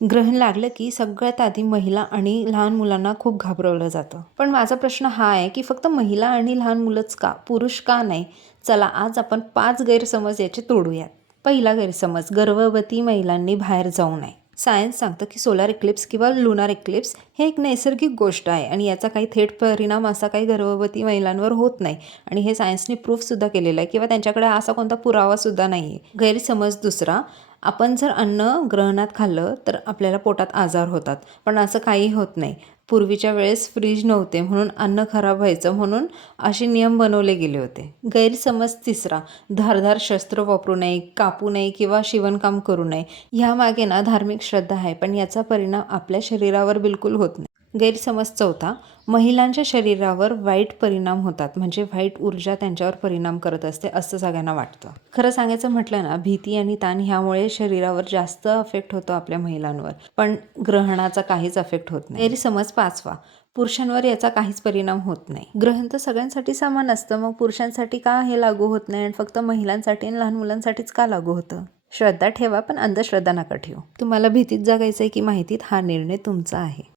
ग्रहण लागलं की सगळ्यात आधी महिला आणि लहान मुलांना खूप घाबरवलं जातं. पण माझा प्रश्न हा आहे की फक्त महिला आणि लहान मुलंच का? पुरुष का नाही? चला आज आपण 5 गैरसमज याचे तोडूयात. पहिला गैरसमज, गर्भवती महिलांनी बाहेर जाऊ नये. सायन्स सांगतं की सोलार इक्लिप्स किंवा लुनार इक्लिप्स हे एक नैसर्गिक गोष्ट आहे आणि याचा काही थेट परिणाम असा काही गर्भवती महिलांवर होत नाही आणि हे सायन्सने प्रूफसुद्धा केलेलं आहे किंवा त्यांच्याकडे असा कोणता पुरावासुद्धा नाही आहे. गैरसमज दुसरा, आपण जर अन्न ग्रहणात खाल्लं तर आपल्याला पोटात आजार होतात, पण असं काही होत नाही. पूर्वीच्या वेळेस फ्रीज नव्हते म्हणून अन्न खराब व्हायचं म्हणून असे नियम बनवले गेले होते. गैरसमज तिसरा, धारदार शस्त्र वापरू नये, कापू नये किंवा शिवणकाम करू नये. ह्यामागे ना धार्मिक श्रद्धा आहे, पण याचा परिणाम आपल्या शरीरावर बिलकुल होत नाही. गैरसमज चौथा, महिलांच्या शरीरावर वाईट परिणाम होतात, म्हणजे वाईट ऊर्जा त्यांच्यावर परिणाम करत असते असं सगळ्यांना वाटतं. खरं सांगायचं म्हटलं ना, भीती आणि ताण ह्यामुळे शरीरावर जास्त अफेक्ट होतो आपल्या महिलांवर, पण ग्रहणाचा काहीच अफेक्ट होत नाही. गैरसमज पाचवा, पुरुषांवर याचा काहीच परिणाम होत नाही. ग्रहण तर सगळ्यांसाठी समान असतं, मग पुरुषांसाठी का हे लागू होत नाही आणि फक्त महिलांसाठी आणि लहान मुलांसाठीच का लागू होतं? श्रद्धा ठेवा, पण अंधश्रद्धा नका ठेवू. तुम्हाला भीतीत जगायचंय की माहितीत, हा निर्णय तुमचा आहे.